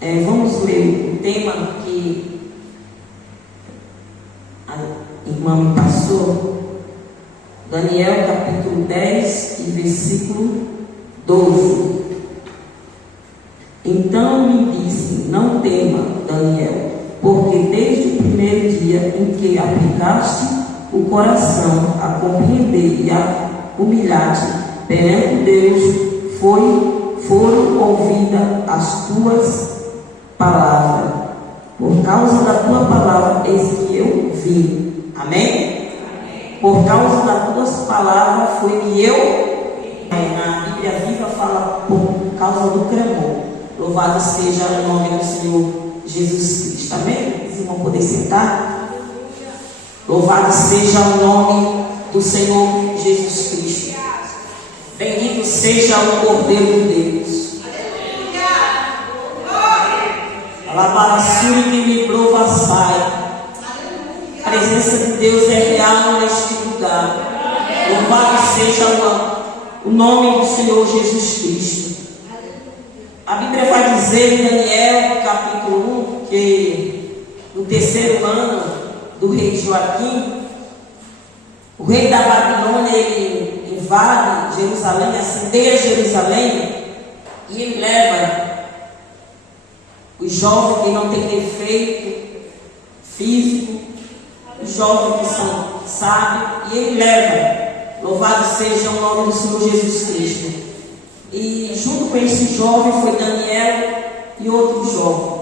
Vamos ler o tema que a irmã me passou, Daniel capítulo 10 e versículo 12. Então me disse: não tema, Daniel, porque desde o primeiro dia em que aplicaste o coração a compreender e a humilhar-te perante Deus, foram ouvidas as tuas palavras. Por causa da tua palavra, eis que eu vim. Amém? Amém. Por causa das tuas palavras foi que eu. Na Bíblia Viva fala por causa do clamor. Louvado seja o nome do Senhor Jesus Cristo. Amém? Vocês vão poder sentar? Louvado seja o nome do Senhor Jesus Cristo. Bendito seja o Cordeiro de Deus. Alabaçuri que me prova sai. A presença de Deus é real neste lugar. Louvado seja o nome do Senhor Jesus Cristo. A Bíblia vai dizer em Daniel capítulo 1 que no terceiro ano do rei Joaquim, o rei da Babilônia, ele invade Jerusalém, incendeia Jerusalém, e ele leva os jovens que não têm defeito físico, os jovens que são sábios, e ele leva. Louvado seja o nome do Senhor Jesus Cristo. E junto com esse jovem foi Daniel e outro jovem.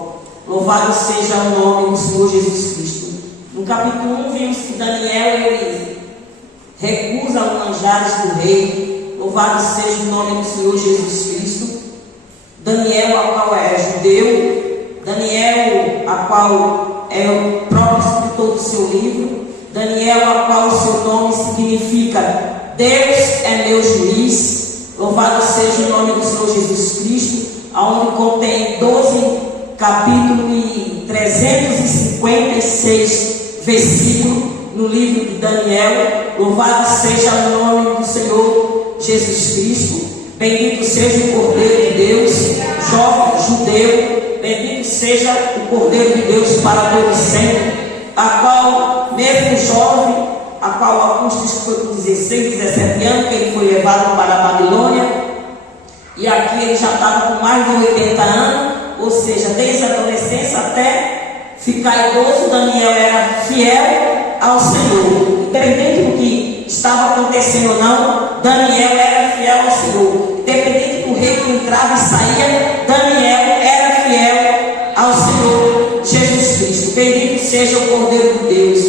Louvado seja o nome do Senhor Jesus Cristo. No capítulo 1 vimos que Daniel ele recusa os manjares do rei. Louvado seja o nome do Senhor Jesus Cristo. Daniel, a qual é judeu. Daniel, a qual é o próprio escritor do seu livro. Daniel, a qual o seu nome significa Deus é meu juiz. Louvado seja o nome do Senhor Jesus Cristo, onde contém 12 capítulos e 356 versículos no livro de Daniel. Louvado seja o nome do Senhor Jesus Cristo. Bendito seja o Cordeiro de Deus, jovem judeu. Bendito seja o Cordeiro de Deus para todos sempre, a qual, mesmo jovem, a qual alguns dizem que foi com 16, 17 anos, que ele foi levado para a Babilônia, e aqui ele já estava com mais de 80 anos, ou seja, desde a adolescência até ficar idoso. Daniel era fiel ao Senhor, independente do que estava acontecendo ou não. Daniel era fiel ao Senhor, independente do rei que entrava e saía, Daniel era fiel ao Senhor Jesus Cristo. Bendito seja o Cordeiro de Deus.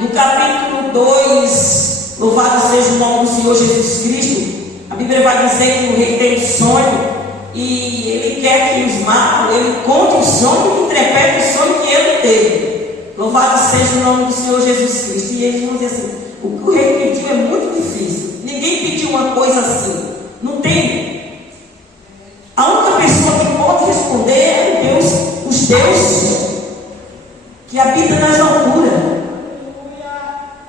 No capítulo 2, louvado seja o nome do Senhor Jesus Cristo, a Bíblia vai dizer que o rei tem um sonho e ele quer que os magos, ele conte o sonho e interprete o sonho que ele teve. Louvado seja o nome do Senhor Jesus Cristo. E eles vão dizer assim: o que o rei pediu é muito difícil, ninguém pediu uma coisa assim, não tem. A única pessoa que pode responder é Deus, os deuses que habitam nas alturas.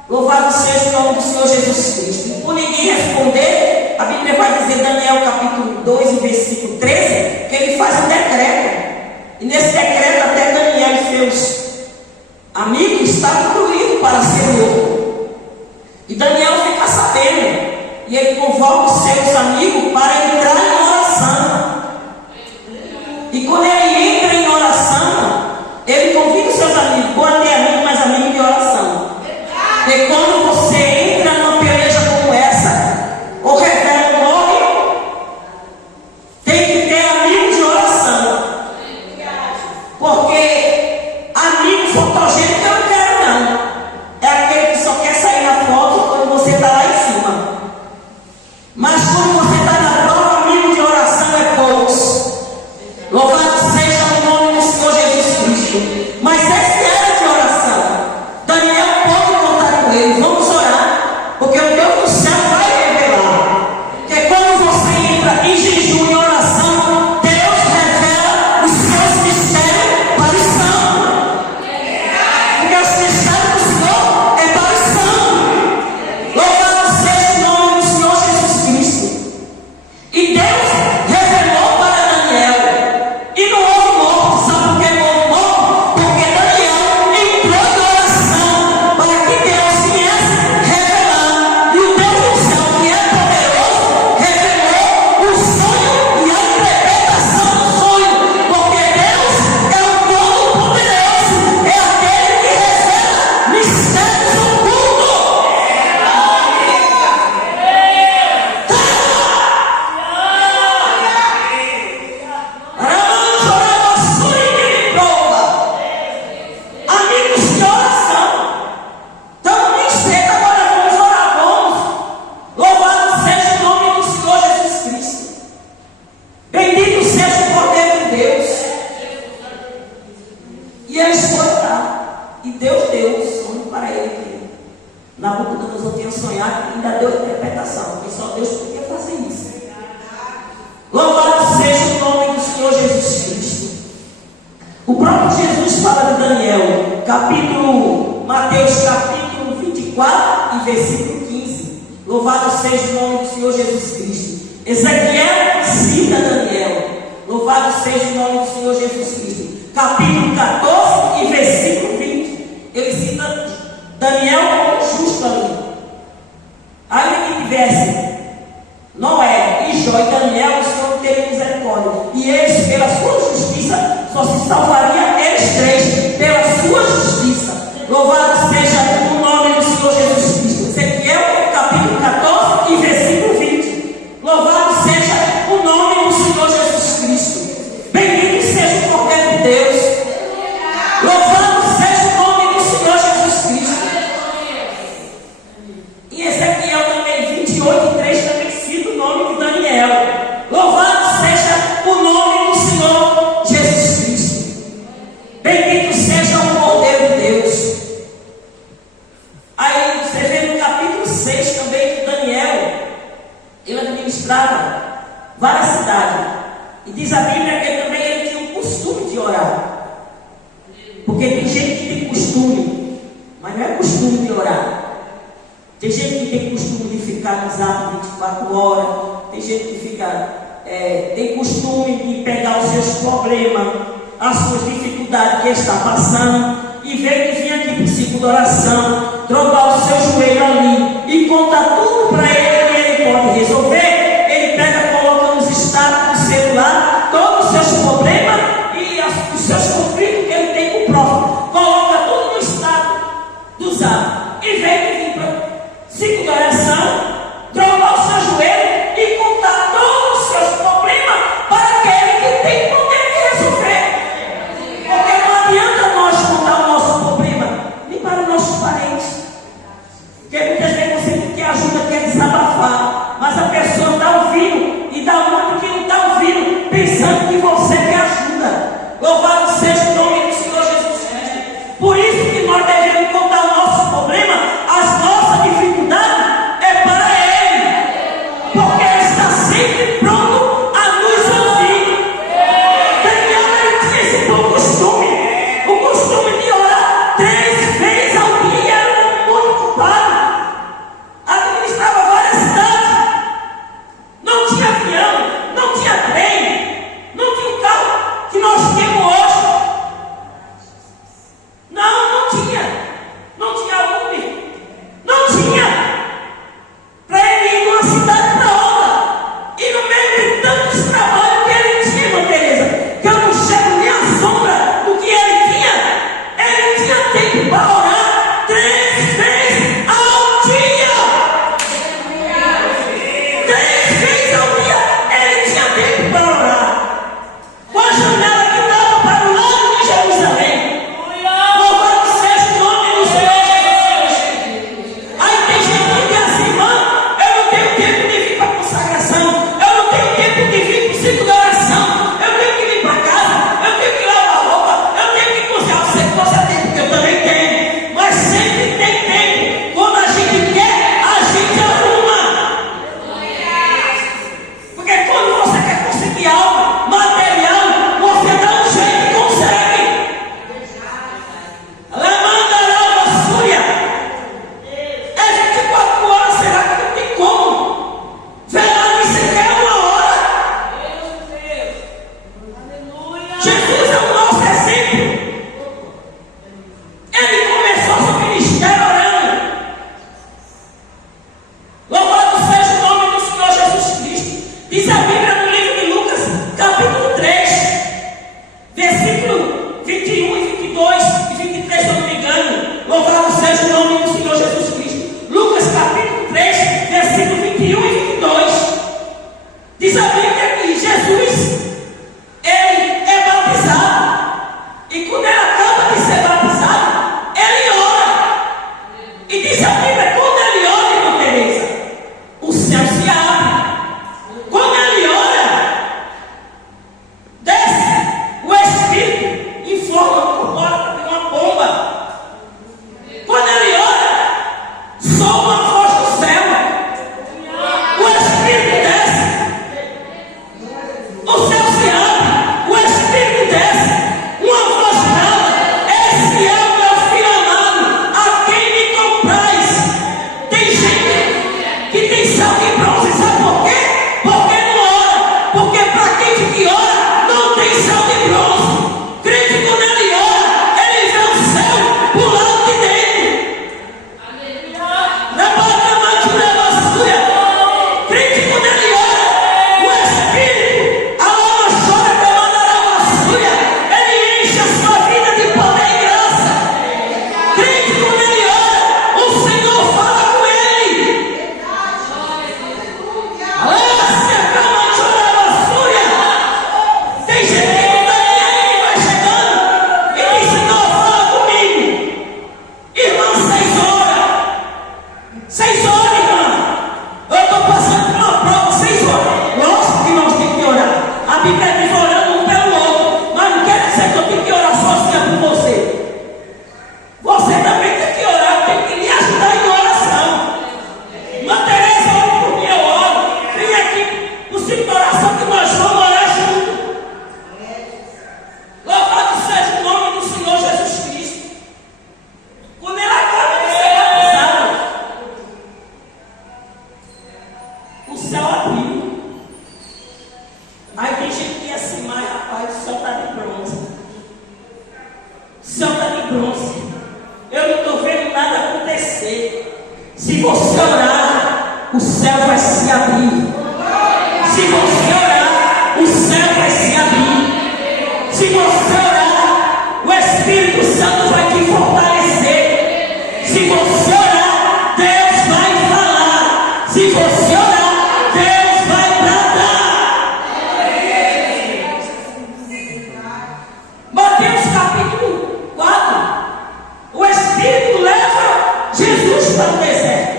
Louvado seja o nome do Senhor Jesus Cristo. E por ninguém responder, a Bíblia vai dizer, Daniel capítulo 2 e versículo 13, que ele faz um decreto. E nesse decreto até Daniel e seus amigos estavam incluídos para ser morto. E Daniel fica sabendo, e ele convoca os seus amigos para entrar em oração. E quando ele entra em oração, ele convida os seus amigos: bora ter amigo, mas amigo de oração. E quando você entra numa peleja como essa, ou revela morre, tem que ter amigo de oração. Porque amigo fotogênico eu não quero, não. É aquele que só quer sair na foto quando você está lá em cima. Mas quando você está na prova, amigo de oração é poucos. Louvado seja o nome do Senhor Jesus Cristo. Mas esse era de oração. Daniel pode contar com ele. Vamos orar. O próprio Jesus fala de Daniel, Mateus capítulo 24 e versículo 15. Louvado seja o nome do Senhor Jesus Cristo. Ezequiel cita Daniel. Louvado seja o nome do Senhor Jesus Cristo. Capítulo 14 e versículo 20. Ele cita Daniel como justo ali. Ainda que tivesse Noé e Jó e Daniel, o Senhor teria misericórdia. E eles, pela sua justiça, só se salvaria eles três, pela sua justiça. Louvado seja o nome do Senhor Jesus Cristo. Ezequiel, capítulo 14 e versículo 20. Louvado seja o nome do Senhor Jesus Cristo. Bendito seja o Cordeiro de Deus. Louvado seja o nome do Senhor Jesus Cristo. Em Ezequiel também 28 e 3 também cita o nome de Daniel. Louvado seja o nome do Senhor Jesus Cristo. Bendito seja o Cordeiro de Deus. Aí você vê no capítulo 6 também que Daniel, ele administrava várias cidades. E diz a Bíblia que ele tinha o costume de orar. Porque tem gente que tem costume, mas não é costume de orar. Tem gente que tem costume de ficar no zap 24 horas. Tem gente que tem costume de pegar os seus problemas, as suas dificuldades que está passando, e ver que vinha aqui para o ciclo de oração, trocar o seu joelho ali e contar tudo para ele que ele pode resolver. Ele pega, coloca nos status do celular todos os seus problemas e os seus conflitos que ele tem com o próximo. Coloca tudo no status do zap e vem para o ciclo de oração, trocar o seu joelho e contar todos os seus problemas para aquele que tem poder de resolver. Porque não adianta nós contar o nosso problema nem para os nossos parentes. Porque muitas vezes você quer ajuda, quer desabafar, mas a pessoa está ouvindo e dá muito que não está ouvindo, pensando que você quer ajuda. Louvado seja o nome do Senhor Jesus Cristo. Por isso que nós devemos contar o nosso problema, as nossas dificuldades, é para Ele, porque Ele está sempre pronto a nos ouvir. Daniel, ele tinha esse bom costume, o costume de orar 3 vezes ao dia. Era muito ocupado, administrava várias cidades, não tinha avião, não tinha trem, não tinha o carro que nós temos hoje. Não tinha Uber, não tinha. Para ele ir de uma cidade para outra, e no meio de tantos trabalhos que ele tinha, irmã Teresa, que eu não chego nem à sombra do que ele tinha tempo para orar 3 vezes ao dia. 3 vezes ao dia ele tinha tempo para orar, com a janela que dava para o lado de Jerusalém. Louvado seja o nome do Senhor Jesus. Aí tem gente que diz assim: irmã, eu não tenho tempo de vir para a consagração, eu não tenho tempo de vir para o ciclo de oração, eu tenho que vir para casa, eu tenho que lavar roupa, eu tenho que cozinhar. Eu sei que você tem, porque eu também tenho, mas sempre tem tempo. Quando a gente quer, a gente arruma. Porque quando você quer conseguir algo material, você dá um jeito e consegue. Lamanda a Súria. É 24 horas, será que não tem como? Velar nem sequer 1 hora. Jesus é o nosso exemplo. Ele começou seu ministério orando. Louvado seja o nome do Senhor Jesus Cristo. Diz a Bíblia no livro de Lucas, capítulo 3, versículo 21 e 22 e 23, se eu não me engano. Louvado seja o nome do Senhor Jesus Cristo. Lucas capítulo 3, versículo 21 e 22. Diz a Bíblia que Jesus, ele é batizado. E quando ele acaba de ser batizado, ele ora. E diz a Bíblia, quando ele ora, irmã Teresa, o céu se abre. Quando ele ora, desce o Espírito em forma corpórea de uma pomba. Quando ele ora, bronze. Eu não estou vendo nada acontecer. Se você orar, o céu vai se abrir. Se você orar, o céu vai se abrir. Se você orar, o Espírito Santo vai te fortalecer. Se você orar, Deus vai falar. Se você orar, Deus vai bradar. Mateus capítulo 4. O Espírito leva Jesus para o deserto.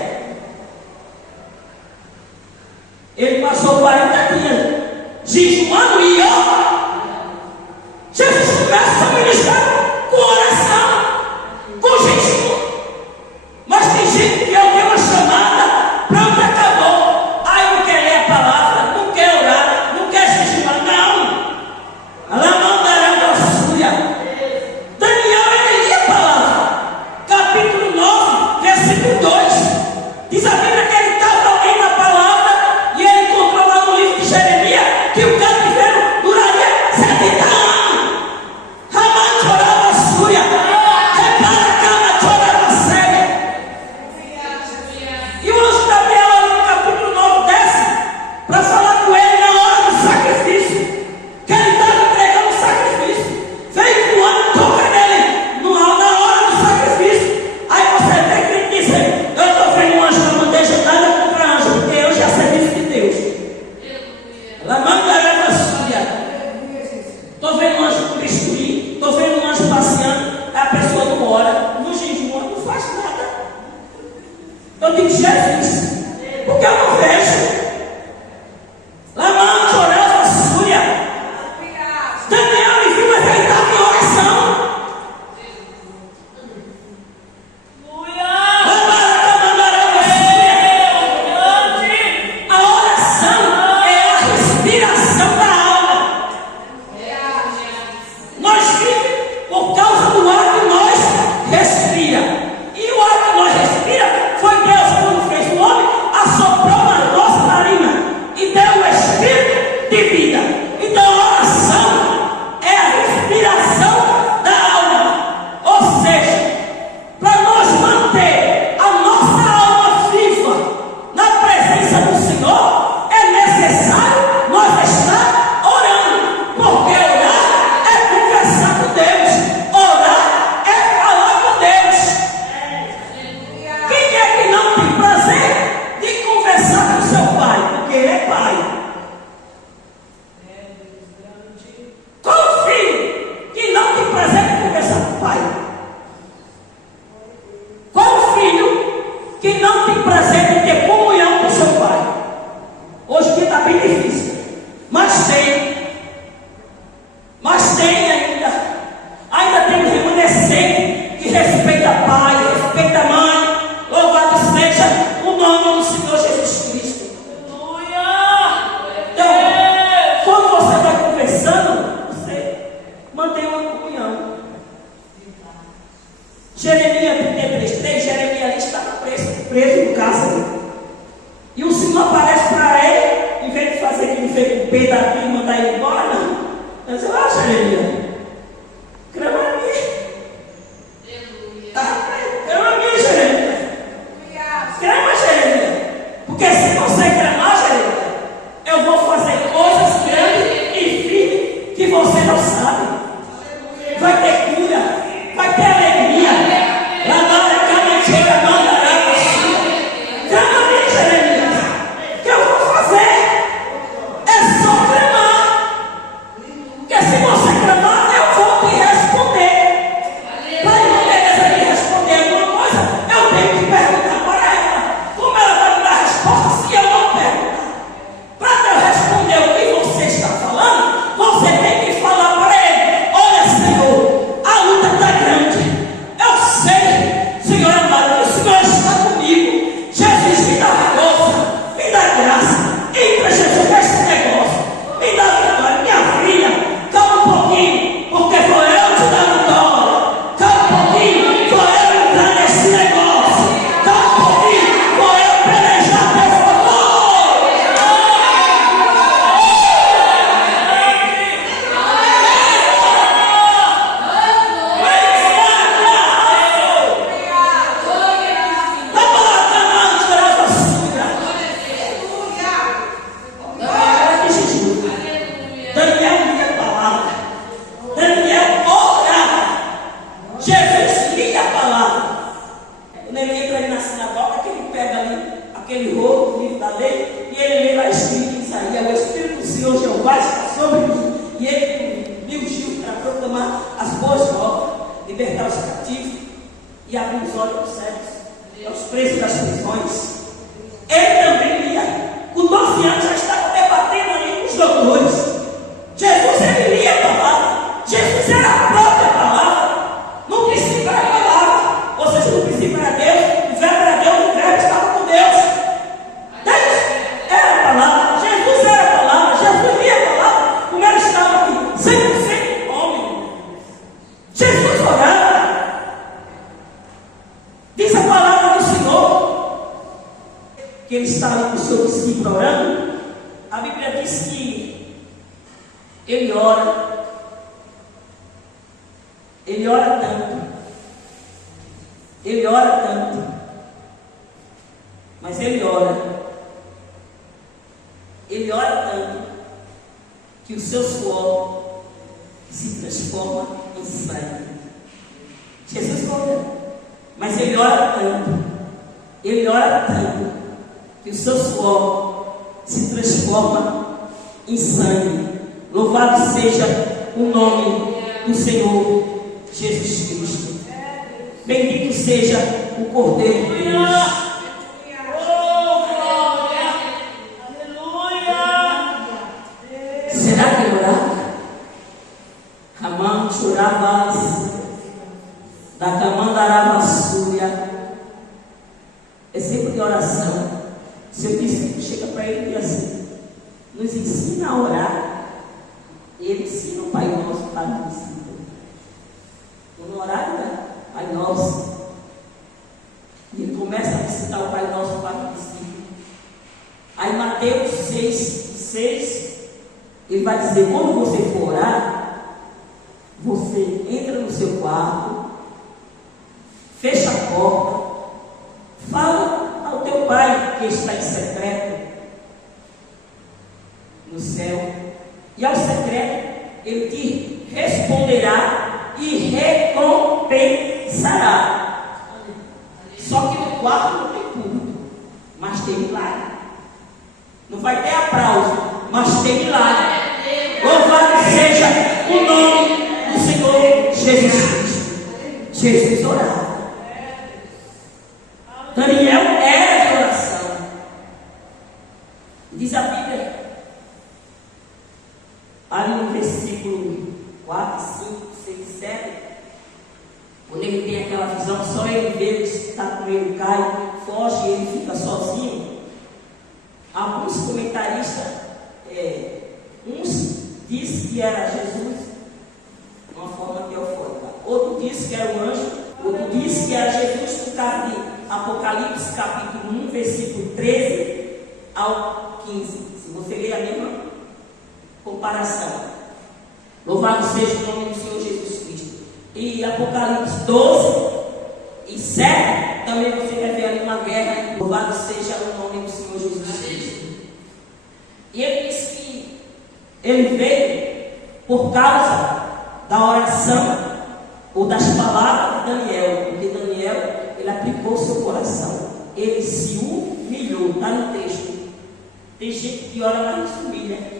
Ele passou 40 dias jejuando e orando. Jesus começa a ministrar com oração, com jejum. Mas tem gente que ouviu uma chamada, pronto, acabou. Aí não quer ler a palavra, não quer orar, não quer jejuar, não. Ela mandará da súria. Daniel, ele lia a palavra. Capítulo 9, versículo 2. Diz a Bíblia que ele estava lendo a palavra e ele encontrou lá no livro de Jeremias que o cativeiro duraria 70 anos. Ramã chorava a súria. Repara a cama chorava a séria. E o anjo Gabriel ali no capítulo 9 desce para falar com ele na hora do sacrifício. Que ele estava entregando o sacrifício. Veio voando, toca nele na hora do sacrifício. Aí você vê que ele diz: eu estou vendo um anjo na bandeja, nada contra anjo, porque eu já serviço de Deus. Ela mandará da súria. Estou vendo um anjo com bisturi, estou vendo um anjo passeando. A pessoa não ora, não jejua, não faz nada. Eu digo: Jesus, porque eu não vejo. Lamã chorava a súria. Daniel me viu, mas ele estava em oração. A oração é a respiração da alma. Nós vivemos por causa do ar que nós respira. E o ar que nós respira foi Deus, quando fez o homem, assoprou na nossa narina e deu o espírito de vida. Então a oração é a respiração da alma. Ou seja, para nós manter a nossa alma viva na presença do Senhor, é necessário nós estar orando. Porque orar é conversar com Deus. Orar é falar com Deus. Quem é que não tem prazer de conversar com seu pai? Porque ele é pai. Qual o filho que não tem prazer de conversar com o pai? Qual o filho que não tem prazer de ter comunhão com seu pai? Hoje em dia está bem difícil, mas tem. Mas tem ainda. Ainda tem um remanescente que respeita pai, respeita mãe. Louvado seja o nome do Senhor Jesus Cristo. Então, quando você vai conversando, você mantém uma comunhão. Jeremias 33, Jeremias ali estava preso no cárcere. E o Senhor aparece para ele, em vez de fazer aquele feito pedaço e mandar ele embora, não. Ele disse: Jeremias, crema a mim. Crema a mim, Jeremias. Crema, Jeremias. Porque se você cremar, Jeremias, eu vou fazer coisas grandes e firmes que você não sabe. Vai ter cura, vai ter alegria. Lá na hora que a mentira mandará você. Crema a mim, Jeremias. Que eu vou fazer? É só cremar. Porque se você cremar, proclamar as boas novas, libertar os cativos e abrir os olhos dos cegos, aos presos das prisões. Ele também lia. Com 12 anos já estava debatendo ali com os doutores. Jesus, ele lia a palavra. Jesus era a própria palavra. No princípio era a palavra. Ou seja, no princípio era Deus, o verbo era Deus, o verbo estava com Deus. Deus era a palavra. Jesus era a palavra. Jesus lia a palavra como ela estava aqui, 100% homem. Jesus orava. Diz a palavra do Senhor que ele está ali com o seu discípulo orando. A Bíblia diz que ele ora tanto, mas ele ora tanto, que o seu suor se transforma em sangue. Jesus ora, mas ele ora tanto, que o seu suor se transforma em sangue. Louvado seja o nome do Senhor Jesus Cristo. Bendito seja o Cordeiro de Deus. Será que orava? Ramam choravas, da camandaravassuia. É sempre de oração. Seu discípulo chega para ele e diz assim: nos ensina a orar. E ele ensina o Pai Nosso para o discípulo. No horário, né? Pai Nosso. E ele começa a recitar o Pai Nosso para o discípulo. Aí Mateus 6, ele vai dizer: quando você for orar, você entra no seu quarto, fecha a porta, fala ao teu Pai que está em secreto no céu, e ao secreto ele te responderá e recompensará. Só que no quarto não tem culto, mas tem milagre. Não vai ter aplauso, mas tem milagre. Louvado seja o nome do Senhor Jesus Cristo. Jesus orava. Daniel era de oração. Diz a Bíblia, ali no versículo 4, 5, 6 e 7, quando ele tem aquela visão, só ele vê, ele está com ele, cai, foge e ele fica sozinho. Alguns comentaristas, uns dizem que era Jesus, de uma forma teofórica, outro disse que era o anjo, outro disse que era Jesus, no caso de Apocalipse capítulo 1, versículo 13 ao 15. Se você ler a mesma comparação. Louvado seja o nome do Senhor Jesus Cristo. E Apocalipse 12 e 7, também você vai ver ali uma guerra. Louvado seja o nome do Senhor Jesus Cristo. E ele disse que ele veio por causa da oração ou das palavras de Daniel, porque Daniel, ele aplicou o seu coração, ele se humilhou. Está no texto. Tem gente que ora, mas não se humilha.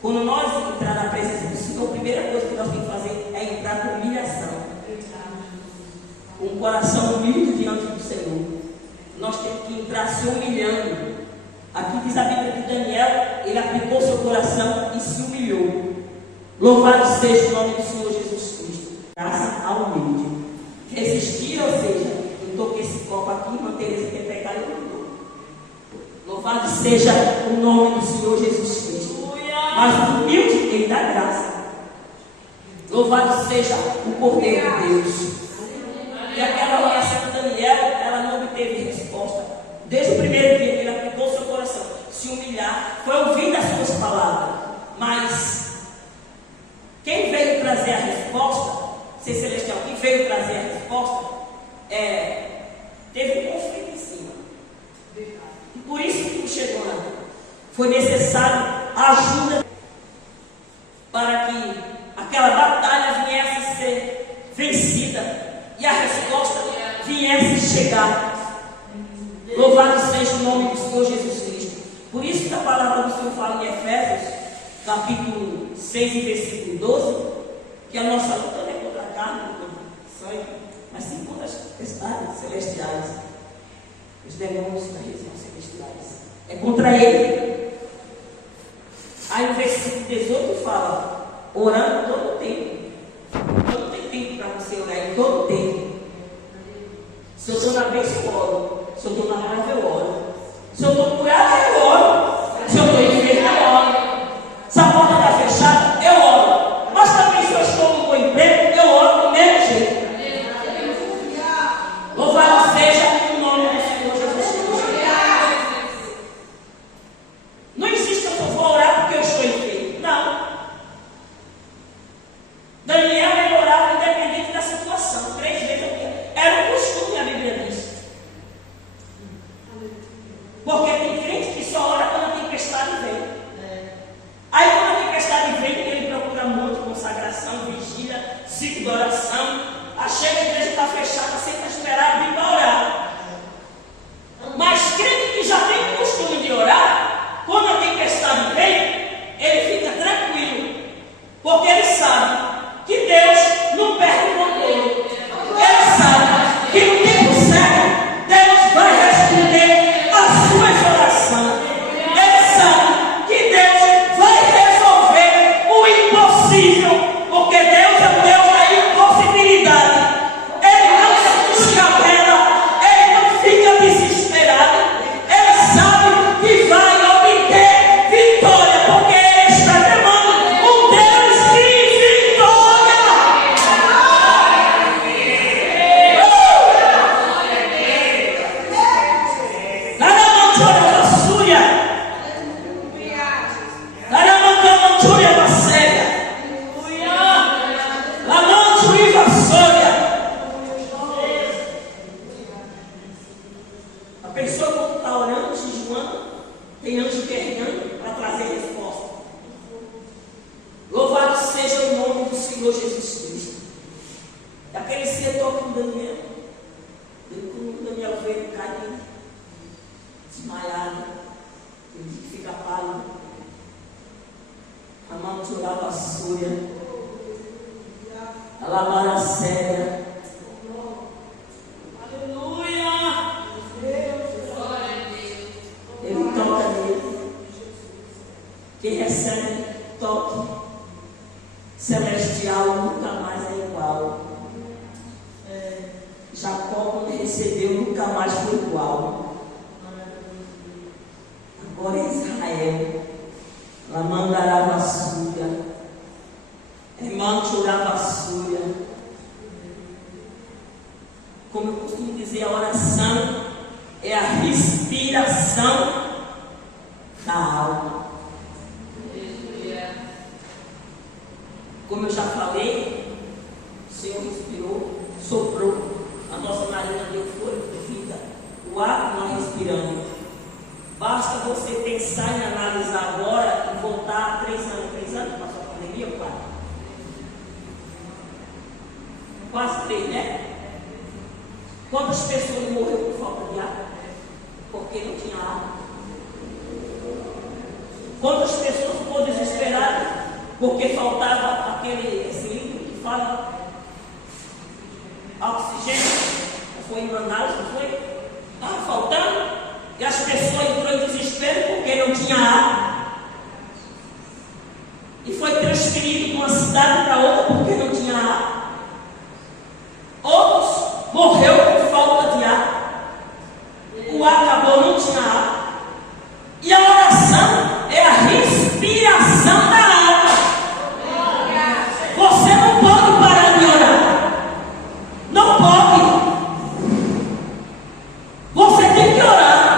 Quando nós entrar na presença do Senhor, a primeira coisa que nós temos que fazer é entrar com humilhação, com um coração humilde diante do Senhor. Nós temos que entrar se humilhando. Aqui diz a Bíblia que Daniel, ele aplicou seu coração e se humilhou. Louvado seja o nome do Senhor Jesus Cristo. Graça ao humilde. Resistir, ou seja, eu toquei esse copo aqui, manter esse pecado e não. Louvado seja o nome do Senhor Jesus Cristo. Mas o humilde, ele dá graça. Louvado seja o Cordeiro de Deus. E aquela oração de Daniel, ela não obteve resposta. Desde o primeiro dia, ele aplicou seu coração, se humilhar, foi ouvindo as suas palavras. Mas quem veio trazer a resposta, ser celestial, quem veio trazer a resposta, teve um conflito em cima. E por isso que não chegou lá. Foi necessário a ajuda para que aquela batalha viesse a ser vencida e a resposta viesse a chegar. Louvado seja o nome do Senhor Jesus Cristo. Por isso que a palavra do Senhor fala em Efésios, capítulo 6 e versículo 12, a nossa luta não é contra a carne, contra o sangue, mas sim contra as tempestades celestiais, os demônios da região celestiais. É contra ele. Aí o versículo 18 fala: orando todo o tempo. Não tem tempo para você orar, em todo o tempo. Se eu estou na bênção, eu oro. Se eu estou na raiva, eu oro. Se eu estou curado, eu oro. Se eu estou enfermo, eu oro. Se a porta está fechada, eu oro. Mas também se eu estou no bom emprego, eu oro do mesmo jeito. Louvado seja o nome do Senhor Jesus Cristo. Não existe eu vou orar porque eu estou enfermo. Não. Daniel ele orava independente da situação. 3 vezes ao dia. Era um costume, a Bíblia diz. Porque tem crente que só ora quando a tempestade vem. Aí quando a tempestade vem, ele procura muito consagração, vigília, ciclo de oração. A chega a igreja está fechada, sempre esperar vir para orar. Mas crente que já tem o costume de orar, quando a tempestade vem, ele fica tranquilo. Porque ele sabe que Deus não perde o controle. Ele sabe que no tempo certo, Deus vai responder às suas orações. Ele sabe que Deus vai resolver o impossível. Porque Deus é o Deus da impossibilidade. Ele não se descabela, ele não fica desesperado. Ele sabe que vai obter vitória, porque ele está chamando um Deus de vitória. A pessoa quando está orando, jejuando, tem anjo guerreando para trazer resposta. Louvado seja o nome do Senhor Jesus Cristo. Aquele setor com Daniel, quando Daniel veio cair, desmaiado, ele fica pálido, a mão de orar vassoura, a lavar a cega. Aleluia! Ele toca nele. Quem recebe toque celestial nunca mais é igual. Jacó, quando recebeu, nunca mais foi igual. Agora é Israel. Lamandará vassoura. Remanturá vassoura. Como eu costumo dizer, a oração é a respiração da alma. Como eu já falei, o Senhor respirou, soprou. A nossa narina deu fôlego de vida. O ar que nós respiramos. Basta você pensar em analisar agora e voltar a 3 anos. 3 anos passou a pandemia ou 4? Quase 3, né? Quantas pessoas morreram por falta de ar? Porque não tinha ar. Quantas pessoas ficou desesperadas porque faltava esse líquido que fala oxigênio? Foi em Manaus, não foi? Estava faltando. E as pessoas entrou em desespero porque não tinha ar. E foi transferido de uma cidade para outra porque não tinha ar. Outros morreu por falta de ar. O ar acabou, não tinha ar. E a oração é a respiração da alma. Você não pode parar de orar. Não pode. Você tem que orar.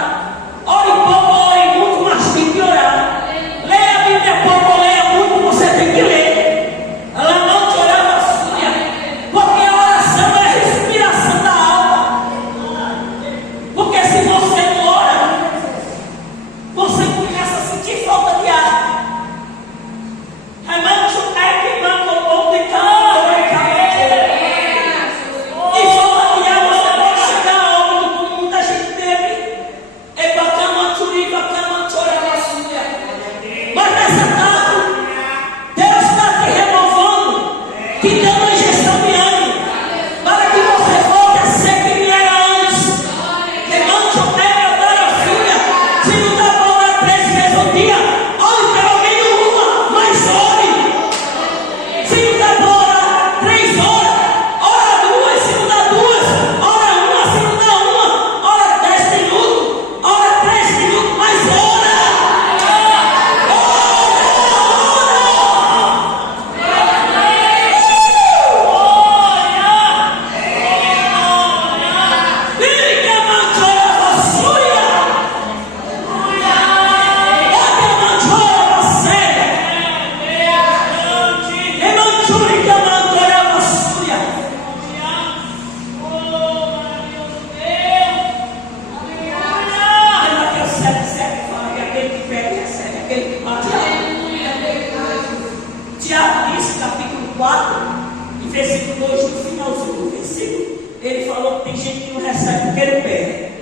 Ore pouco, ore muito, mas tem que orar. Leia a Bíblia pouco, leia muito, você tem que ler. Ela não te dando uma injeção de ânimo, para que você volte a ser quem era antes. Que antes eu era a fúria. Se não dá para orar 3 vezes ao dia, ore pelo menos uma, mas ore. Se não dá para orar 3 horas, ora 2. Se não dá 2, ora 1. Se não dá 1, ora 10 minutos, ora 3 minutos, mas ora. Tiago disse, capítulo 4, e versículo 2, no finalzinho do versículo, ele falou que tem gente que não recebe porque ele perde.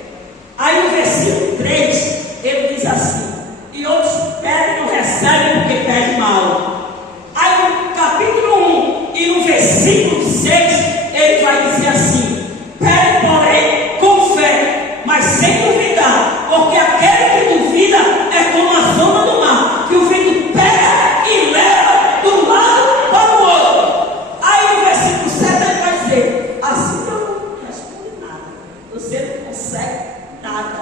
Aí no versículo 3, ele diz assim, e outros pedem e não recebem porque pedem mal. Aí no capítulo 1 e no versículo 6, ele vai dizer assim, pede porém com fé, mas sem duvidar, porque aquele que duvida é como a zona do mar, que o vento pega e leva de um lado para o outro. Aí no versículo 7 ele vai dizer, assim eu não respondo nada, você não consegue nada.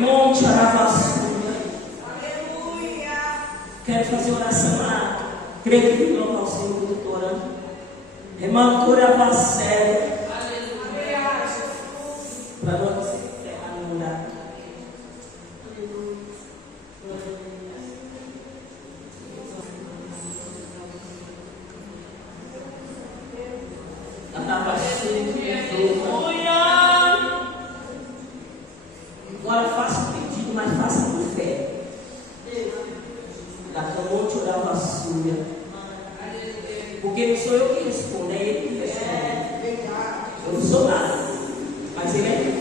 Monte Aravaçuia. Quero fazer oração lá. Creio que vou louvar o Senhor, eu estou orando. Irmão Curavacé. Para nós encerrar no lugar. Agora faça um pedido, mas faça com fé. Da Monte Aravaçuia. Porque não sou eu que respondo, é Ele que responde. Eu não sou nada, mas Ele é Ele.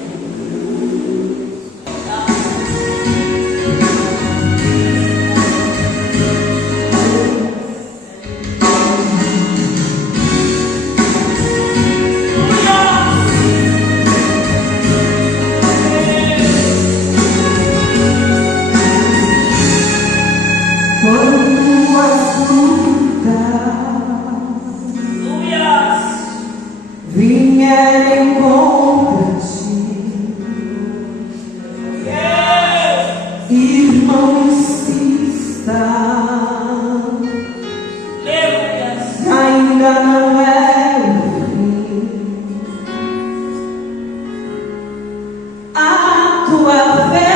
Vierem contra ti, irmão, insista, ainda não é o fim. A tua fé,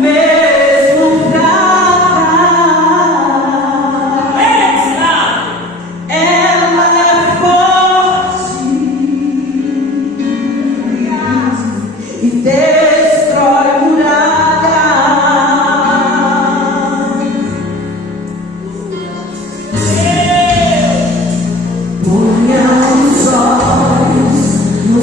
mesmo fraca, ela é forte e destrói muralhas. Ponha os olhos no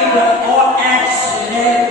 lembra, ó Exo, né?